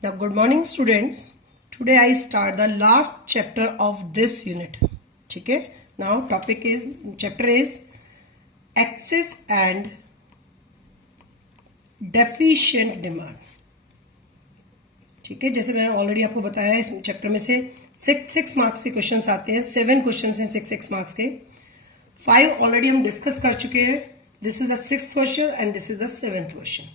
Now, good morning, students. Today I start the last chapter of this unit. ठीक है. Now, chapter is excess and deficient demand. ठीक है. जैसे मैंने already आपको बताया, इस चैप्टर में से सिक्स मार्क्स के क्वेश्चंस आते हैं. 7 क्वेश्चंस हैं सिक्स मार्क्स के. 5 ऑलरेडी हम डिस्कस कर चुके हैं. This is the 6th question and this is the 7th question.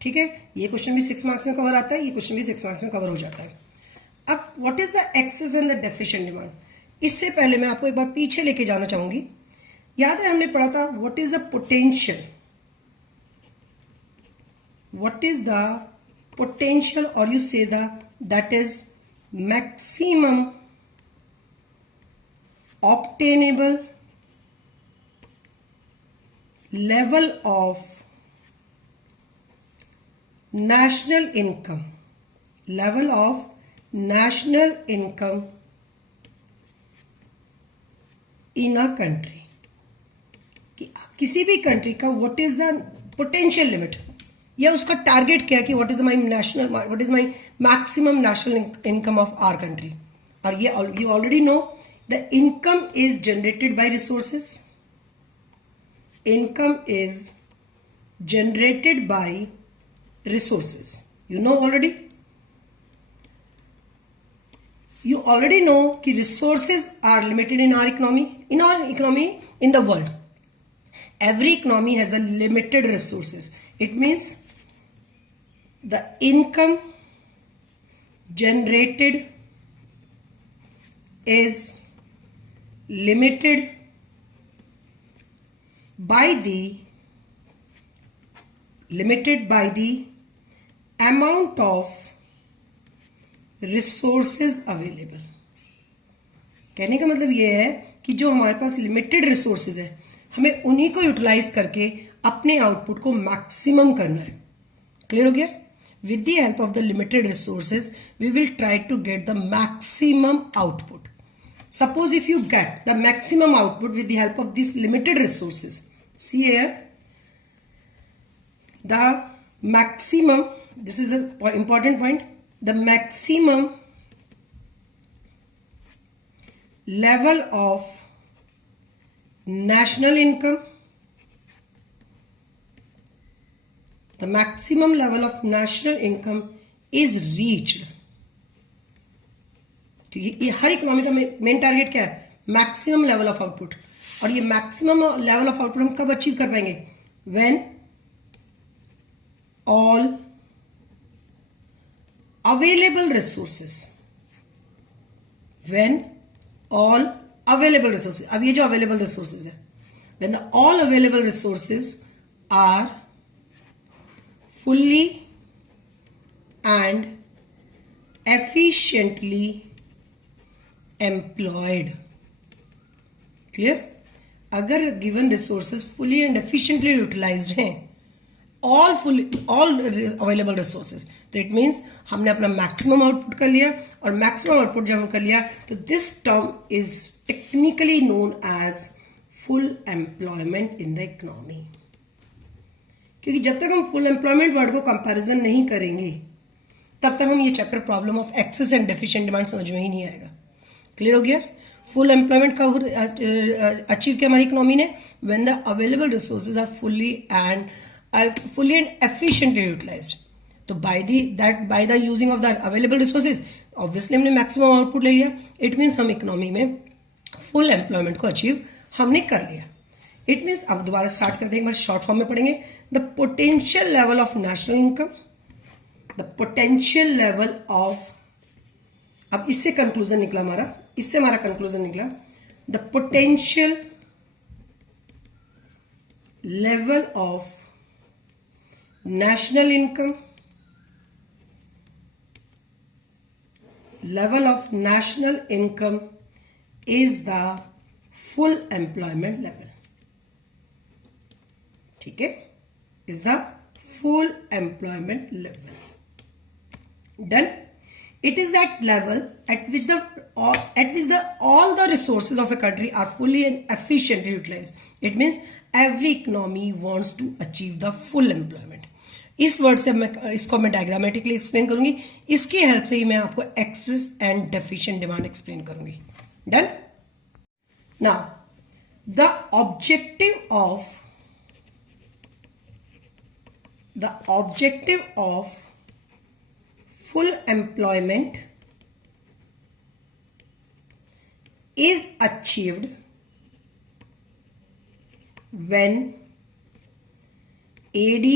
ठीक है. ये क्वेश्चन भी 6 मार्क्स में कवर आता है, ये क्वेश्चन भी 6 मार्क्स में कवर हो जाता है. अब what is the excess and the deficient demand. इससे पहले मैं आपको एक बार पीछे लेके जाना चाहूंगी. याद है हमने पढ़ा था what is the potential, what is the potential और you say that is maximum obtainable level of national income, level of national income in a country. किसी भी कंट्री का what is the potential limit या उसका target क्या है कि what is my national, what is my maximum national income of our country. और ये you already know the income is generated by resources. Income is generated by resources. You know already. You already know कि resources are limited in our economy. In our economy, in the world, every economy has the limited resources. It means the income generated is limited by the amount of resources available. कहने का मतलब ये है कि जो हमारे पास limited resources है, हमें उन्हीं को यूटिलाइज करके अपने आउटपुट को मैक्सिमम करना है. क्लियर हो गया. With the help of the limited resources we will try to get the maximum output. Suppose if you get the maximum output with the help of this limited resources, see here the maximum, this is the important point, the maximum level of national income, the maximum level of national income is reached. ये हर economy का main target क्या है? Maximum level of output. और ये maximum level of output हम कब achieve कर पाएंगे? When all available resources, when all available resources, अब ये जो available resources है, when the all available resources are fully and efficiently employed. Clear? अगर given resources fully and efficiently utilized हैं, all available resources, तो it means हमने अपना maximum output कर लिया. और मैक्सिमम आउटपुट जब हम कर लिया तो this term is technically known as full employment in the economy. क्योंकि जब तक हम फुल एम्प्लॉयमेंट वर्ड को कंपैरिजन नहीं करेंगे तब तक हम ये chapter problem of excess and deficient demand समझ में ही नहीं आएगा. क्लियर हो गया. फुल एम्प्लॉयमेंट का अचीव किया हमारी इकोनॉमी ने when the available resources are fully and efficiently utilized. तो by the using of the available resources, obviously हमने maximum output ले लिया. It means हम इकोनॉमी में full employment को अचीव हमने कर लिया. It means अब दोबारा स्टार्ट करते हैं, एक बार शॉर्ट फॉर्म में पढ़ेंगे. The potential level of national income, the potential level of, अब इससे कंक्लूजन निकला हमारा, इससे हमारा कंक्लूजन निकला the potential level of national income, level of national income is the full employment level. ठीक है. is the full employment level. Done. It is that level at which all the resources of a country are fully and efficiently utilized. It means every economy wants to achieve the full employment. इस word से इसको मैं diagrammatically explain करूंगी, इसकी help से ही मैं आपको excess and deficient demand explain करूंगी। Done. Now the objective of full employment is achieved when AD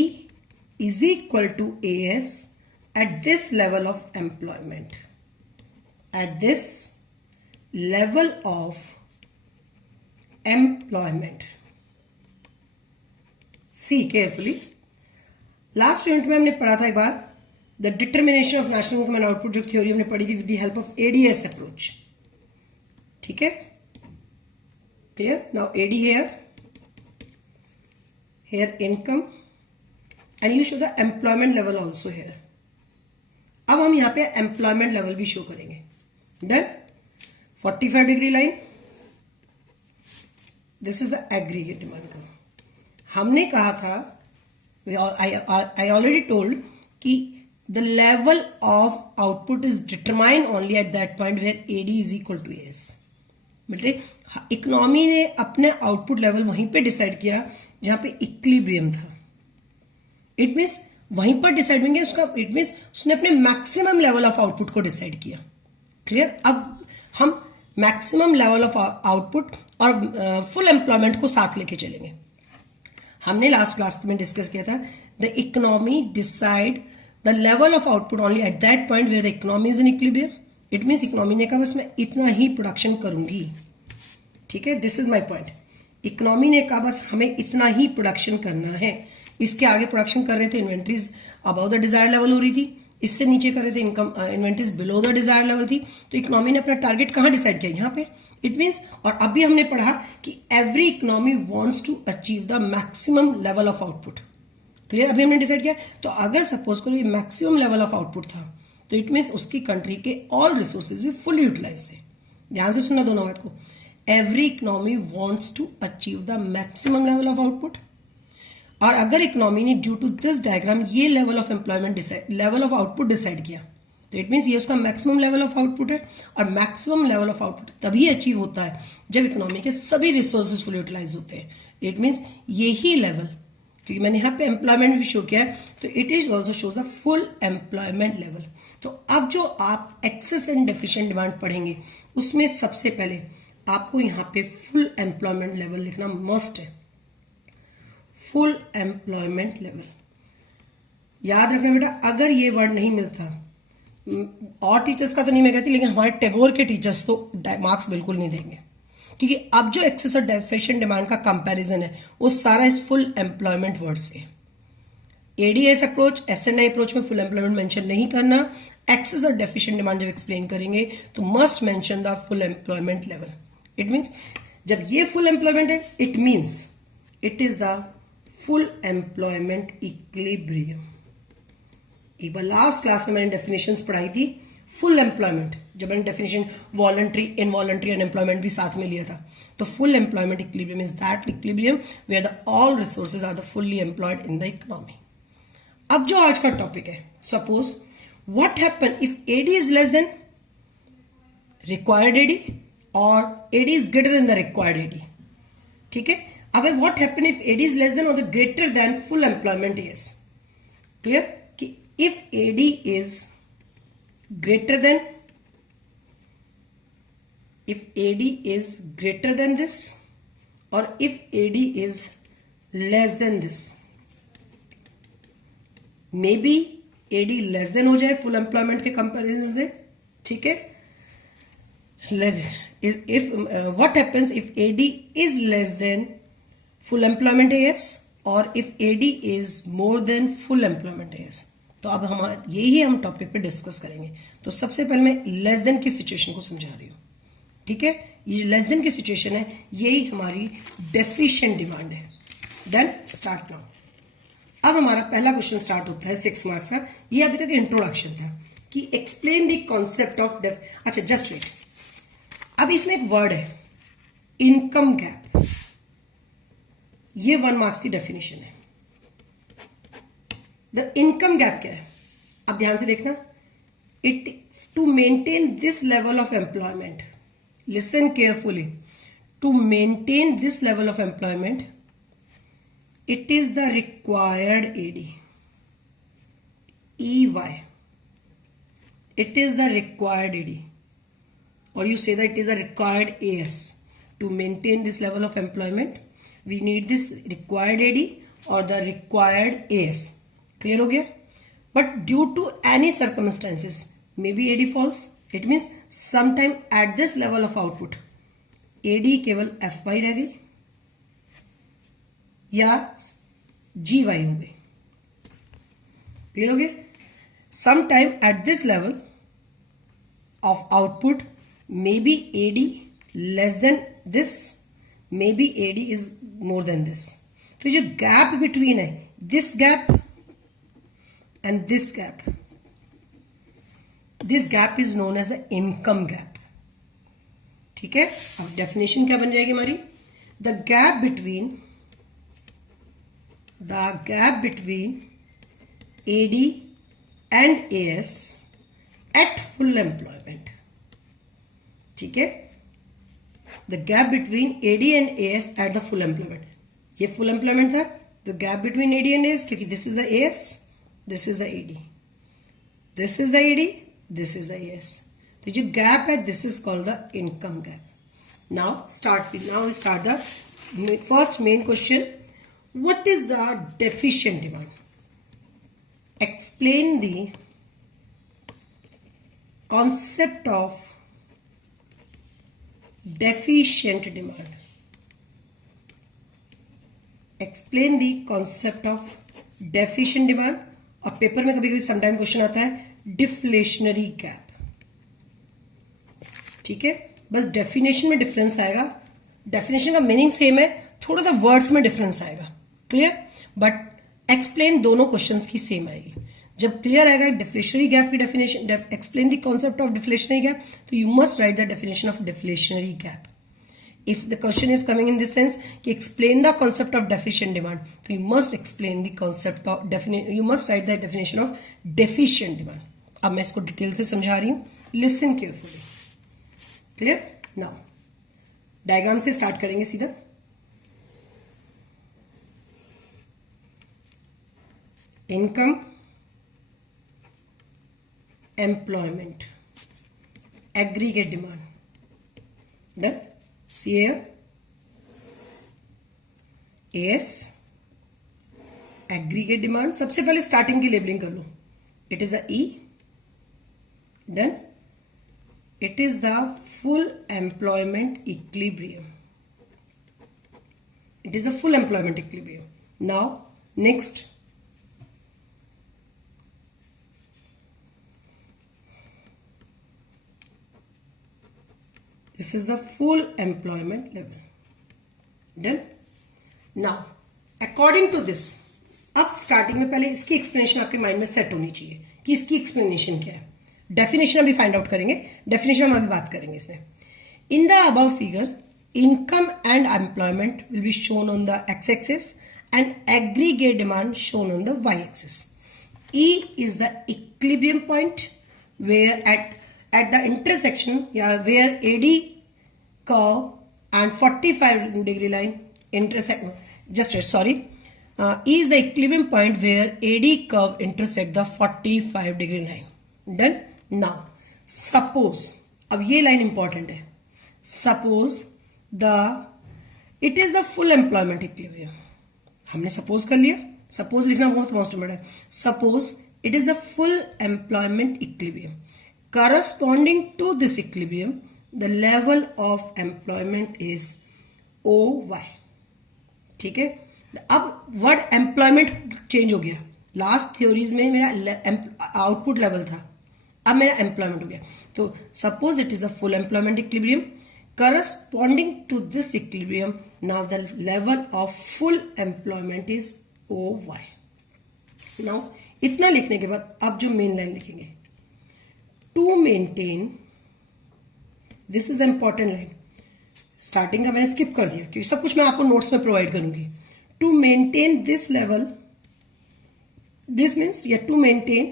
is equal to AS at this level of employment. At this level of employment. See carefully. Last unit में हमने पढ़ा था एक बार the determination of national income and output, जो theory हमने पढ़ी थी with the help of ADS approach. ठीक है, clear? Now AD here income and you show the employment level also here. अब हम यहां पे एम्प्लॉयमेंट लेवल भी शो करेंगे। Done. 45 degree line, this is the aggregate demand curve. हमने कहा था, आई ऑलरेडी टोल्ड कि the level of output is determined only at that point where AD is equal to AS। मतलब economy ने अपने output level वहीं पे decide किया जहां पे इक्विलिब्रियम था। इट मीन्स वहीं पर डिसाइड होंगे उसका, इट मीन्स उसने अपने मैक्सिमम लेवल ऑफ आउटपुट को डिसाइड किया। क्लियर? अब हम मैक्सिमम लेवल ऑफ आउटपुट और फुल एम्प्लॉयमेंट को साथ लेके चलेंगे। हमने लास्ट क्लास में डिस्कस किया था the economy decide the level of output only at that point where the economy is in equilibrium। it means economy ने कहा बस मैं इतना ही प्रोडक्शन करूंगी। ठीक है, this is my point. Economy ने कहा बस हमें इतना ही प्रोडक्शन करना है। इसके आगे प्रोडक्शन कर रहे थे, inventories above the desire level हो रही थी, इससे नीचे कर रहे थे income inventories below the desire level थी। तो इकोनॉमी ने अपना टारगेट कहां डिसाइड किया? यहाँ पे। इट मीन्स, और अभी हमने पढ़ा कि every economy wants to achieve the maximum level of output. Clear? अभी हमने डिसाइड किया। तो अगर सपोज करो ये मैक्सिमम लेवल ऑफ आउटपुट था तो इट मीन्स उसकी कंट्री के ऑल रिसोर्सेज भी फुली यूटिलाइज थे। ध्यान से सुनना दोनों बात को। Every economy wants to achieve the maximum level of output, और अगर इकोनॉमी ने ड्यू टू दिस डायग्राम ये level of employment decide, level of output decide किया, तो इट मीन्स ये उसका मैक्सिमम लेवल ऑफ आउटपुट है। और मैक्सिमम लेवल ऑफ आउटपुट तभी अचीव होता है जब इकोनॉमी के सभी रिसोर्सेज फुल यूटिलाइज होते हैं। इट मीन्स यही लेवल, क्योंकि मैंने यहां पे एम्प्लॉयमेंट भी शो किया है, तो it is also shows the full employment level. तो अब जो आप एक्सेस एंड डेफिशिएंट डिमांड पढ़ेंगे उसमें सबसे पहले आपको यहां पे फुल एम्प्लॉयमेंट लेवल लिखना मस्ट है। फुल एम्प्लॉयमेंट लेवल याद रखना बेटा। अगर ये वर्ड नहीं मिलता, और टीचर्स का तो नहीं मैं कहती, लेकिन हमारे टैगोर के टीचर्स तो मार्क्स बिल्कुल नहीं देंगे, क्योंकि अब जो एक्सेस और डेफिशिएंट डिमांड का कंपैरिजन है वो सारा इस फुल एम्प्लॉयमेंट वर्ड से। एडीएस अप्रोच, एसएनआई अप्रोच में फुल एम्प्लॉयमेंट मेंशन नहीं करना। एक्सेस और डेफिशिएंट डिमांड जब एक्सप्लेन करेंगे तो must mention the full employment level. It means जब ये फुल एम्प्लॉयमेंट है, it means it is the full employment equilibrium. एक बार लास्ट क्लास में मैंने डेफिनेशंस पढ़ाई थी फुल एम्प्लॉयमेंट, जब मैंने डेफिनेशन वॉलंटरी, इनवॉलंटरी अनएम्प्लॉयमेंट भी साथ में लिया था। तो full employment equilibrium is that equilibrium where the all resources are the fully employed in the economy. अब जो आज का टॉपिक है, suppose what happen if AD is less than required AD और AD is greater than the required AD. ठीक है, अब what happen if AD is less than और the greater than full employment is. Clear? कि if AD is greater than, if AD is greater than this or if AD is less than this, maybe AD less than हो जाए full employment के comparison से। ठीक है, if what happens if AD is less than full employment AS or if AD is more than full employment AS। तो अब हमारा यही हम टॉपिक पे डिस्कस करेंगे। तो सबसे पहले मैं लेस देन की सिचुएशन को समझा रही हूं। ठीक है, ये लेस देन की सिचुएशन है, यही हमारी डेफिशिएंट डिमांड है। Done, start now. अब हमारा पहला क्वेश्चन स्टार्ट होता है 6 मार्क्स का। ये अभी तक इंट्रोडक्शन था कि एक्सप्लेन द कॉन्सेप्ट ऑफ अच्छा जस्ट वेट। अब इसमें एक वर्ड है इनकम गैप, ये 1 मार्क्स की डेफिनेशन है। द इनकम गैप क्या है, अब ध्यान से देखना, it to maintain this level of employment, listen carefully, to maintain this level of employment it is the required AD, EY, it is the required AD, or you say that it is a required AS. To maintain this level of employment we need this required AD or the required AS. Clear हो गया? But due to any circumstances maybe AD falls, it means sometime at this level of output AD केवल FY रह गई या GY हो गई. Clear हो गया? Some time at this level of output may be AD less than this, may be AD is more than this. तो जो गैप बिटवीन है, this gap and this gap is known as the income gap. ठीक है, अब definition क्या बन जाएगी हमारी, the gap between AD and AS at full employment. ठीक है, the gap between AD and AS at the full employment. ये full employment था, the gap between AD and AS, क्योंकि this is the AS, this is the AD, this is the AD, this is the AS. तो जो gap है, this is called the income gap. Now we start the first main question. What is the deficient demand? Explain the concept of deficient demand. Explain the concept of deficient demand. और paper में कभी कभी sometime question आता है deflationary gap. ठीक है, बस definition में डिफरेंस आएगा, डेफिनेशन का मीनिंग सेम है, थोड़ा सा वर्ड्स में डिफरेंस आएगा. क्लियर, बट एक्सप्लेन दोनों क्वेश्चंस की सेम आएगी. जब क्लियर आएगा डिफ्लेशनरी गैप की definition, explain the concept of deflationary gap, तो you must write the definition of deflationary gap. If the question is coming in this sense कि explain the concept of deficient demand, तो you must explain the concept of you must write the definition of deficient demand. अब मैं इसको detail से समझा रही हूं, listen carefully. Clear, now diagram से स्टार्ट करेंगे सीधा. Income, employment, aggregate demand. Done. C S aggregate demand. सबसे पहले स्टार्टिंग की लेबलिंग कर लो. It is a E. Done. It is the full employment equilibrium. It is the full employment equilibrium. Now next, this is the full employment level. Done. Now according to this, अब starting में पहले इसकी explanation आपके mind में set होनी चाहिए कि इसकी एक्सप्लेनेशन क्या है. डेफिनेशन अभी फाइंड आउट करेंगे, डेफिनेशन हम अभी बात करेंगे इसमें. In the above figure income and employment will be shown on the x axis and aggregate demand shown on the y axis. E is the equilibrium point where at the intersection, yeah, where AD curve and 45 degree line intersect. Just wait, sorry. E is the equilibrium point where AD curve intersect the 45 degree line. Done. Now, suppose, अब ये line important है. Suppose it is the full employment equilibrium. हमने suppose कर लिया. Suppose लिखना बहुत most important है. Suppose it is the full employment equilibrium. Corresponding to this equilibrium, the level of employment is OY. ठीक है, अब वर्ड एम्प्लॉयमेंट चेंज हो गया. लास्ट थ्योरीज में मेरा आउटपुट लेवल था, अब मेरा एम्प्लॉयमेंट हो गया. तो suppose it is a full employment equilibrium. Corresponding to this equilibrium, now the level of full employment is OY. Now इतना लिखने के बाद अब जो मेन लाइन लिखेंगे, to maintain, this is important line. Starting का मैंने स्किप कर दिया क्योंकि सब कुछ मैं आपको नोट्स में प्रोवाइड करूंगी. To maintain this level, This means you have to maintain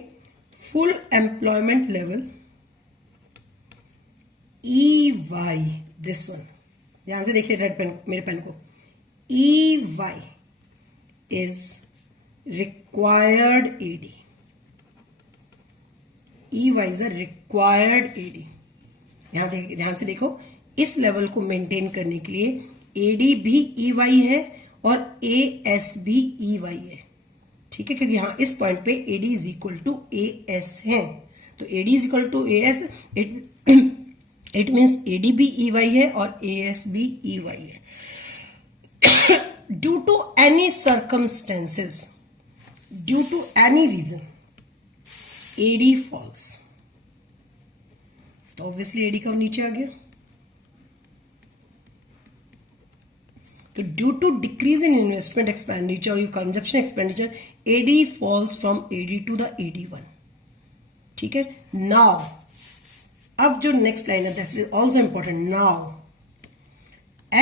full employment level EY, this one, ध्यान से देखिए रेड पेन, मेरे पेन को, EY is required AD. EY is a required AD. ध्यान से देखो, इस लेवल को मेंटेन करने के लिए AD भी EY है और AS भी EY है, ठीक है, क्योंकि यहां इस पॉइंट पे AD is equal to AS है, तो AD is equal to AS, it means AD भी EY है और AS भी EY है. Due to any circumstances, due to any reason AD falls, तो ऑब्वियसली AD का नीचे आ गया. तो due to decrease in investment expenditure और consumption expenditure AD falls from AD to the AD1, ठीक है. नाउ अब जो नेक्स्ट लाइन है that is also important. Now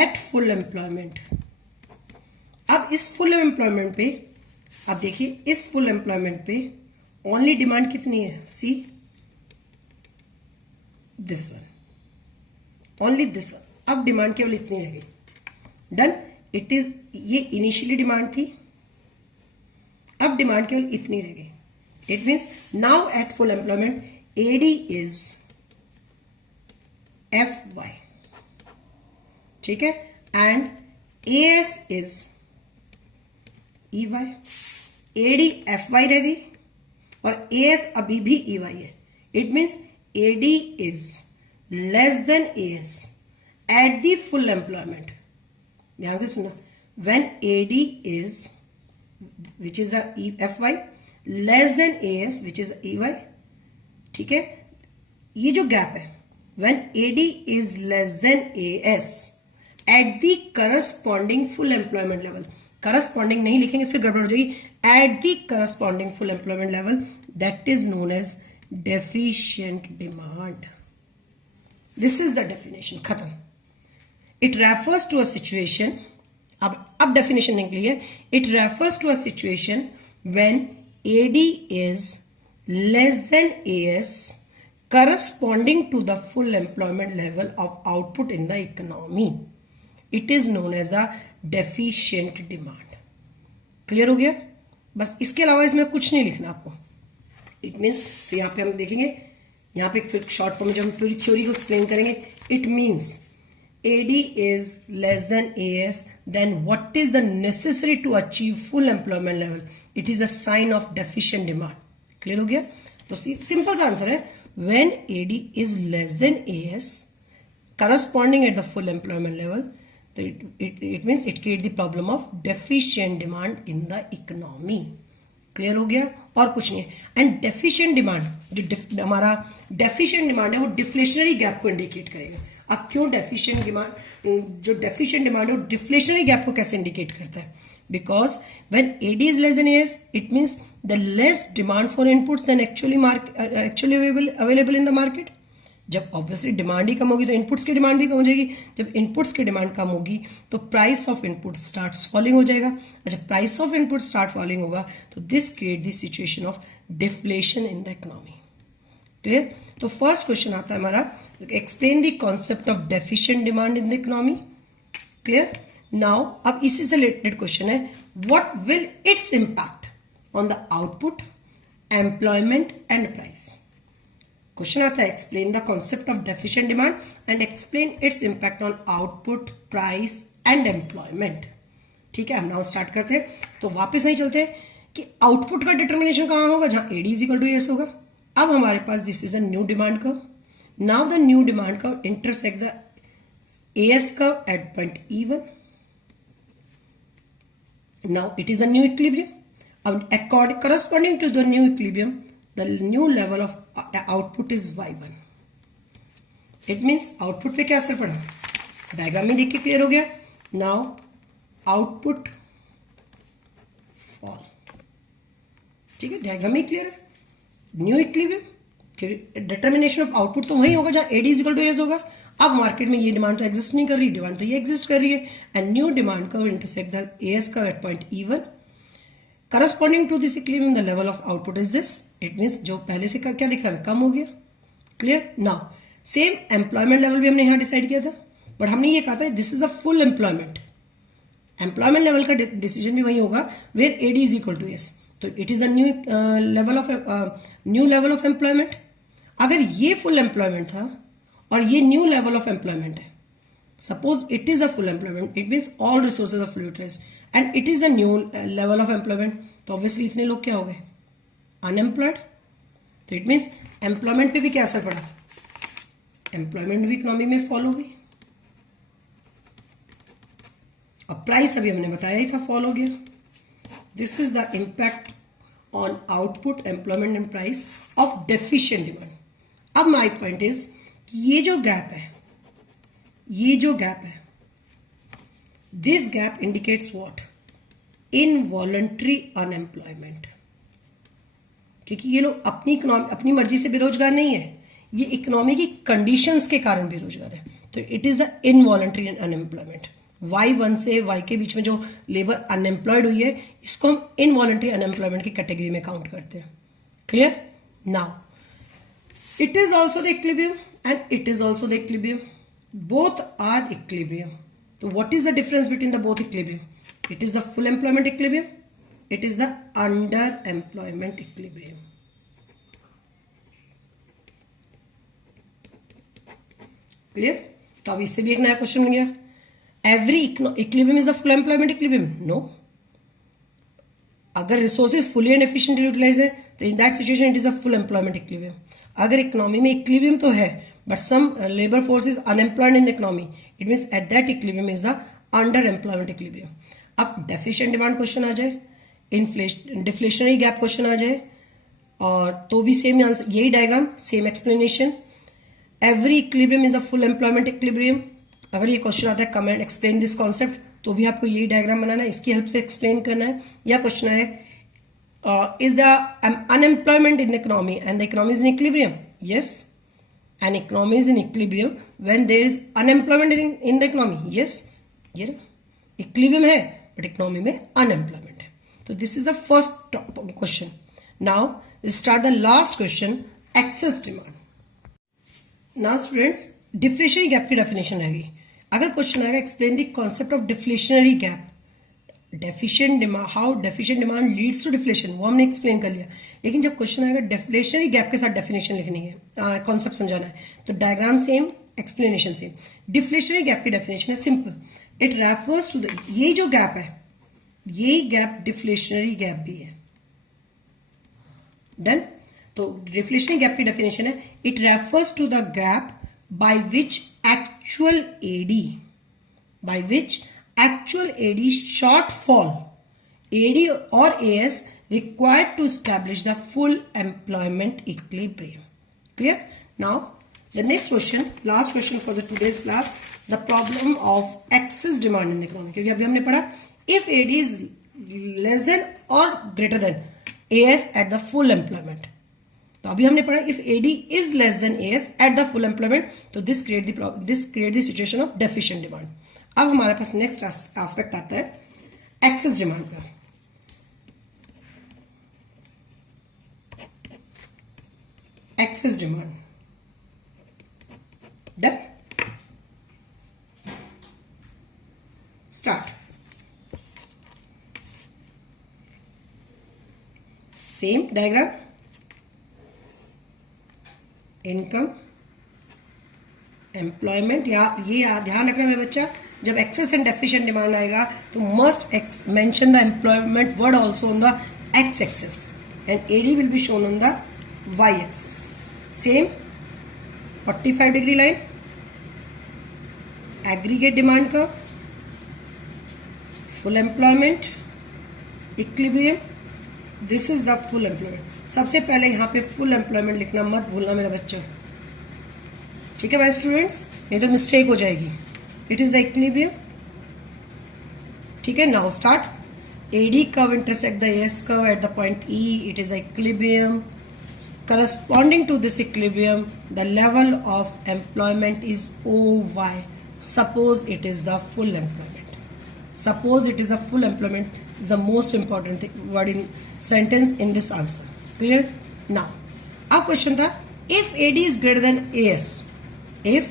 at full employment, अब इस फुल एम्प्लॉयमेंट पे अब देखिए, इस फुल एम्प्लॉयमेंट पे ओनली डिमांड कितनी है, see this one, only this one. अब डिमांड केवल इतनी रह गई. डन. इट इज, ये इनिशियली डिमांड थी, अब डिमांड केवल इतनी रह गई. It means now at full employment AD is FY, ठीक है, and AS is EY. AD FY रह गई और AS अभी भी EY है. It means AD is less than AS eight the full employment. ध्यान से सुनना, when AD is which is the FY less than AS which is the EY, ठीक है, ये जो गैप है, when AD is less than AS at the corresponding full employment level, corresponding नहीं लिखेंगे फिर गड़बड़ हो जाएगी, at the corresponding full employment level, that is known as deficient demand. This is the definition, खत्म. It refers to a situation, अब definition निकली है, it refers to a situation when AD is less than AS corresponding to the full employment level of output in the economy. It is known as the deficient demand. Clear हो गया? बस इसके अलावा इसमें कुछ नहीं लिखना आपको. It means, तो यहाँ पे हम देखेंगे, यहाँ पे फिर शॉर्ट फॉर्म में जब हम पूरी थ्योरी को एक्सप्लेन करेंगे, it means AD is less than AS, then what is the necessary to achieve full employment level? It is a sign of deficient demand. Clear हो गया? तो सिंपल सा आंसर है, when AD is less than AS corresponding at the full employment level, तो it means it create the problem of deficient demand in the economy. Clear हो गया? और कुछ नहीं है. एंड डेफिशिएंट डिमांड, जो हमारा डेफिशिएंट डिमांड है वो डिफ्लेशनरी गैप को इंडिकेट करेगा. अब क्यों डेफिशिएंट डिमांड, जो डेफिशिएंट डिमांड है वो डिफ्लेशनरी गैप को कैसे इंडिकेट करता है? Because when AD is less than AS, it means the less demand for inputs than actually available in the market. जब ऑब्वियसली डिमांड ही कम होगी तो इनपुट्स की डिमांड भी कम हो जाएगी. जब इनपुट्स की डिमांड कम होगी तो price of input starts falling हो जाएगा. अच्छा, price of input start falling होगा तो this create the situation of deflation in the economy. Clear? तो फर्स्ट क्वेश्चन आता है हमारा, explain the concept of deficient demand in the economy. Clear? Now अब इसी से रिलेटेड क्वेश्चन है, what will it's impact on the output, employment and price. Question आता है, explain the concept of deficient demand and explain it's impact on output, price and employment. ठीक है, हम now start करते हैं. तो वापस वही चलते हैं कि आउटपुट का डिटर्मिनेशन कहां होगा, जहां AD is equal to AS होगा. अब हमारे पास this is a new demand curve. Now the new demand curve intersect the AS curve at point E1. Now it is a new equilibrium. अब corresponding to the new equilibrium, the new level of output is Y1. It means output पे क्या असर पड़ा, diagram में देख के clear हो गया. Now output fall. ठीक है, डायग्राम में क्लियर है. New equilibrium, determination of output तो वही होगा जहां AD is equal to AS होगा. अब मार्केट में ये डिमांड तो एग्जिस्ट नहीं कर रही, डिमांड तो ये एग्जिस्ट कर रही है. And new demand curve intersect the AS curve at point E1. Corresponding to this equilibrium the level of output is this, it means जो पहले से क्या दिख रहा है कम हो गया। Clear. Now same employment level भी हमने यहां डिसाइड किया था, बट हमने ये कहा था this is the full employment. Employment level का डिसीजन भी वही होगा where AD is equal to S, तो it is a new level of employment. अगर ये फुल एम्प्लॉयमेंट था और ये न्यू लेवल ऑफ एम्प्लॉयमेंट है, suppose it is a full employment, it means all resources are fully utilised and it is the new level of employment, तो obviously इतने लोग क्या हो गए अनएम्प्लॉयड। तो इट मीन्स एम्प्लॉयमेंट पे भी क्या असर पड़ा, एम्प्लॉयमेंट भी इकोनॉमी में फॉल हो गई, और प्राइस अभी हमने बताया ही था फॉल हो गया। This is the impact on output, employment and price of deficient demand. अब माय पॉइंट इज कि ये जो गैप है, this gap indicates what, involuntary unemployment, क्योंकि ये लोग अपनी मर्जी से बेरोजगार नहीं है, ये इकोनॉमी की कंडीशंस के कारण बेरोजगार है। तो it is the involuntary unemployment. Y1 से Y के बीच में जो लेबर अनएम्प्लॉयड हुई है, इसको हम इनवॉलंटरी अनएम्प्लॉयमेंट की कैटेगरी में काउंट करते हैं। Clear. Now it is also the equilibrium and it is also the equilibrium, both are equilibrium. तो what is the difference between the both equilibrium, it is the full employment equilibrium, it is the under employment equilibrium. Clear. तो अब इससे भी एक नया question बन गया, every equilibrium is the full employment equilibrium, no. अगर resources fully and efficiently utilise है तो in that situation it is the full employment equilibrium. अगर इकोनॉमी में इक्विलिब्रियम तो है but some labour force is unemployed in the economy, it means at that equilibrium is the under employment equilibrium. अब deficient demand question आ जाए, deflationary gap question आ जाए, और तो भी सेम आंसर, यही diagram, same explanation. Every equilibrium is the full employment equilibrium. अगर ये क्वेश्चन आता है कमेंट एक्सप्लेन दिस कॉन्सेप्ट, तो भी आपको यही डायग्राम बनाना है, इसकी हेल्प से एक्सप्लेन करना है। या क्वेश्चन है is the unemployment in the economy and the economy is in equilibrium, yes, and economy is in equilibrium when there is unemployment in the economy, yes. ये इक्विलिब्रियम है but economy में unemployment है। तो this is the first question. Now start the last question, excess demand. Now students, deflationary gap की definition रहेगी। अगर question आएगा explain the concept of deflationary gap, deficient demand, how deficient demand leads to deflation, वो हमने explain कर लिया। लेकिन जब क्वेश्चन आएगा डिफ्लेशनरी गैप के साथ डेफिनेशन लिखनी है, कॉन्सेप्ट समझाना है, तो diagram same, explanation same. Deflationary gap की डेफिनेशन है simple, it refers to the, ये जो गैप है, ये गैप डिफ्लेशनरी गैप भी है। डन। तो डिफ्लेशनरी गैप की डेफिनेशन है, it refers to the gap by which actual shortfall, AD or AS required to establish the full employment equilibrium. Clear? Now the next question, last question for the today's class, the problem of excess demand in the economy. क्योंकि अभी हमने पढ़ा if AD is less than or greater than AS at the full employment, तो अभी हमने पढ़ा if AD is less than AS at the full employment, तो this create the situation of deficient demand. अब हमारे पास नेक्स्ट एस्पेक्ट आता है एक्सेस डिमांड का। Excess demand, done, start. Same diagram, income, employment. या ये ध्यान रखना मेरे बच्चा, जब एक्सेस एंड डेफिशिएंट डिमांड आएगा तो must mention the employment word also on the X axis and AD will be shown on the Y axis. Same 45 degree line, aggregate demand का, full employment, equilibrium, this is the full employment. सबसे पहले यहां पे full employment लिखना मत भूलना मेरा बच्चा, ठीक है भाई स्टूडेंट्स, नहीं तो मिस्टेक हो जाएगी। इट इज द इक्विलिब्रियम, ठीक है। Now start. AD curve intersect the S curve at the point E, it is the equilibrium. Corresponding to this equilibrium the level of employment is OY, suppose it is the full employment, suppose it is a full employment, is the most important word in sentence in this answer. Clear? Now, अब question था if AD is greater than AS, if,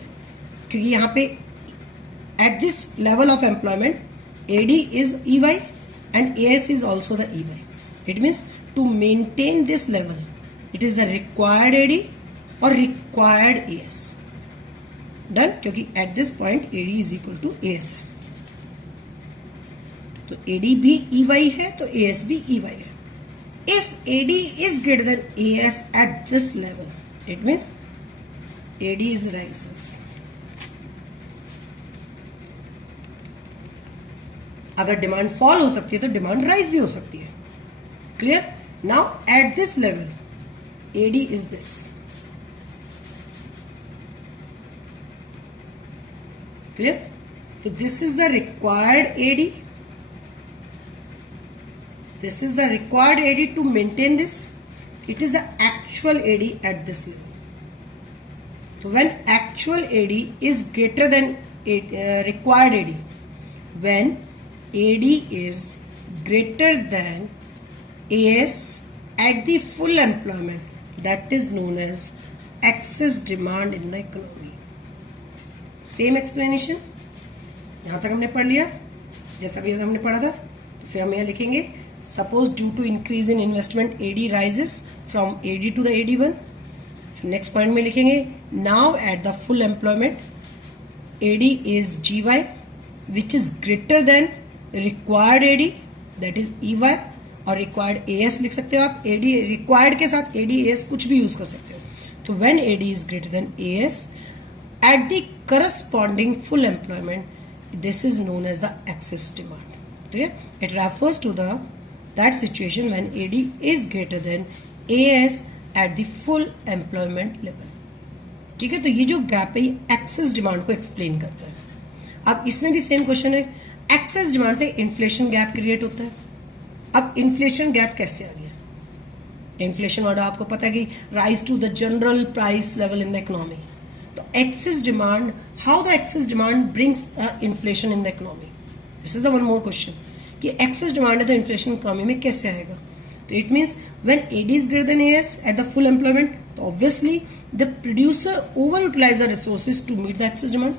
क्योंकि यहाँ पे at this level of employment AD is EY and AS is also the EY. It means to maintain this level, it is the required AD or required AS. Done? क्योंकि at this point AD is equal to AS है, तो AD भी EY है तो AS भी EY है. If AD is greater than AS at this level, it means AD is rises. अगर demand fall हो सकती है तो डिमांड राइज भी हो सकती है. Clear? Now at this level AD is this. Clear? तो this is the required AD. This is the required AD to maintain this. It is the actual AD at this level. So when actual AD is greater than required AD, when AD is greater than AS at the full employment, that is known as excess demand in the economy. Same explanation. यहाँ तक हमने पढ़ लिया, जैसा भी हमने पढ़ा था. तो फिर हम यहाँ लिखेंगे suppose due to increase in investment AD rises from AD to the AD1. Next point में लिखेंगे now at the full employment AD is GY which is greater than required AD, that is EY, और required AS लिख सकते हो आप. AD required के साथ AD AS कुछ भी यूज कर सकते हो. तो when AD is greater than AS at the corresponding full employment, this is known as the excess demand. Okay? It refers to that situation when AD is greater than AS at the full employment level. ठीक है? तो ये जो gap है ये excess demand को explain करता है. अब इसमें भी सेम क्वेश्चन है, एक्सेस डिमांड से इन्फ्लेशन गैप क्रिएट होता है. अब इन्फ्लेशन गैप कैसे आ गया? इन्फ्लेशन वर्ड आपको पता है कि rise to the general price level in the economy. तो excess demand, how the excess demand brings inflation in the economy. This is the one more question कि एक्सेस डिमांड है तो इन्फ्लेशन इकोनॉमी में कैसे आएगा. तो it means when AD is greater than AS at the full employment, तो obviously the producer over utilise the resources to meet the excess demand.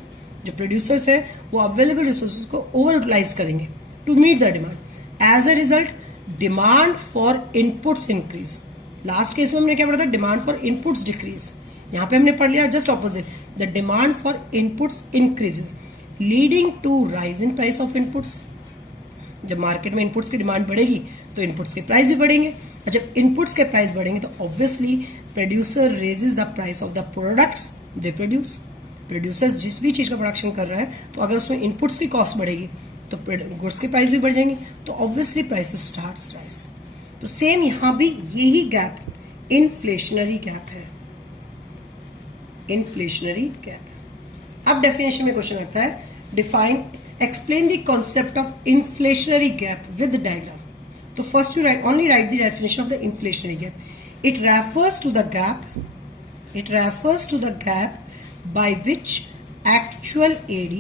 जो producers है वो अवेलेबल रिसोर्सेज को ओवर यूटिलाइज करेंगे to meet the demand. As a result demand for inputs increase. Last case में हमने क्या पढ़ा था? Demand for inputs decrease. यहाँ पे हमने पढ़ लिया just opposite, the demand for inputs increases leading to rise in price of inputs. जब मार्केट में इनपुट्स की डिमांड बढ़ेगी तो इनपुट्स के प्राइस भी बढ़ेंगे, और जब इनपुट्स के प्राइस बढ़ेंगे तो obviously producer raises the price of the products they produce. Producers जिस भी चीज का प्रोडक्शन कर रहा है तो अगर उसमें इनपुट्स की कॉस्ट बढ़ेगी तो गुड्स के प्राइस भी बढ़ जाएंगे, तो ऑब्वियसली प्राइसेस स्टार्ट्स राइज. तो सेम यहाँ भी यही गैप इन्फ्लेशनरी गैप है. Inflationary gap. अब डेफिनेशन में क्वेश्चन आता है, define explain the concept of inflationary gap with the diagram. So first you only write the definition of the inflationary gap. It refers to the gap by which actual AD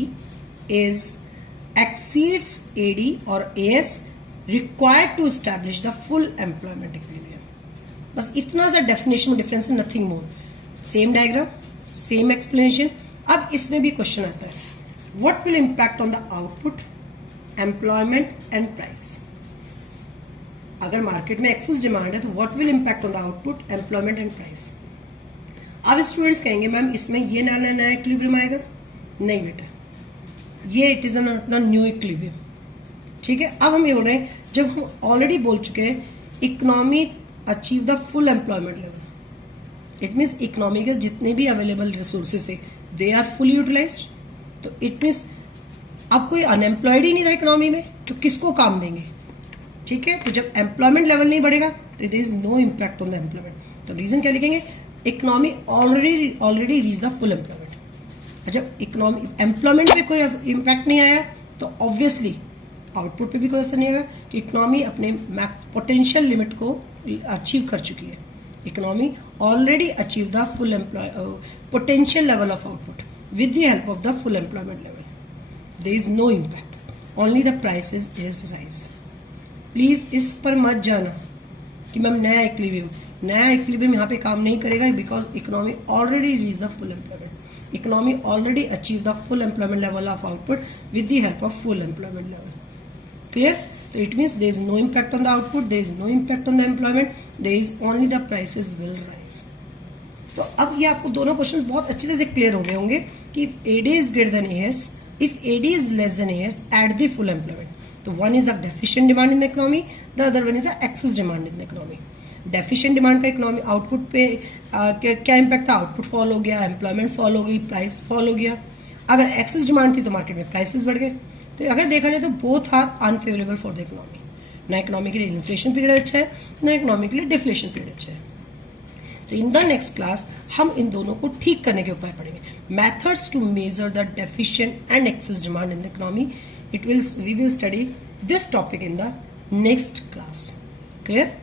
exceeds AD or AS required to establish the full employment equilibrium. बस इतना सा definition में difference है, nothing more. Same diagram, same explanation. अब इसमें भी question आता है, what will impact on the output, employment and price. अगर मार्केट में एक्सेस डिमांड है तो what will impact on the output, employment and price. अब स्टूडेंट्स कहेंगे मैम इसमें ये नया इक्विलिब्रियम आएगा. नहीं बेटा, ये it is not new equilibrium. ठीक है? अब हम ये बोल रहे हैं, जब हम ऑलरेडी बोल चुके हैं economy achieve the full employment level, it means economy के जितने भी अवेलेबल रिसोर्सेज थे दे आर फुली यूटिलाइज्ड. तो इट मीन्स अब कोई अनएम्प्लॉयड ही नहीं था इकोनॉमी में, तो किसको काम देंगे? ठीक है? तो जब एम्प्लॉयमेंट लेवल नहीं बढ़ेगा तो there is no impact on the employment. तो रीजन क्या लिखेंगे? Economy already reach the full employment. जब इकोनॉमी एम्प्लॉयमेंट पे कोई इम्पैक्ट नहीं आया तो ऑब्वियसली आउटपुट पे भी कोई असर नहीं आएगा, कि इकोनॉमी अपने पोटेंशियल लिमिट को अचीव कर चुकी है. Economy already achieve the full potential level of output with the help of the full employment level. There is no impact, only the prices is rise. Please इस पर मत जाना कि मैम नया इक्विलिब्रियम यहाँ पे काम नहीं करेगा, because economy already reach the full employment, economy already achieve the full employment level of output with the help of full employment level. Clear? So it means there is no impact on the output, there is no impact on the employment, there is only the prices will rise. तो अब ये आपको दोनों question बहुत अच्छी तरह से clear हो गए होंगे कि AD is greater than AS, if AD is less than AS at the full employment. तो one is the deficient demand in the economy, the other one is the excess demand in the economy. Deficient demand का economy output पे क्या impact था? Output fall हो गया, employment fall हो गई, price fall हो गया. अगर एक्सेस डिमांड थी तो मार्केट में प्राइसेस बढ़ गए. तो अगर देखा जाए तो both are unfavourable for the economy. ना इकोनॉमी के लिए इन्फ्लेशन पीरियड अच्छा है, ना इकोनॉमी के लिए डिफ्लेशन पीरियड अच्छा है. तो इन द नेक्स्ट क्लास हम इन दोनों को ठीक करने के उपाय पढ़ेंगे. Methods to measure the deficient and excess demand in the economy. We will study this topic in the next class. Clear?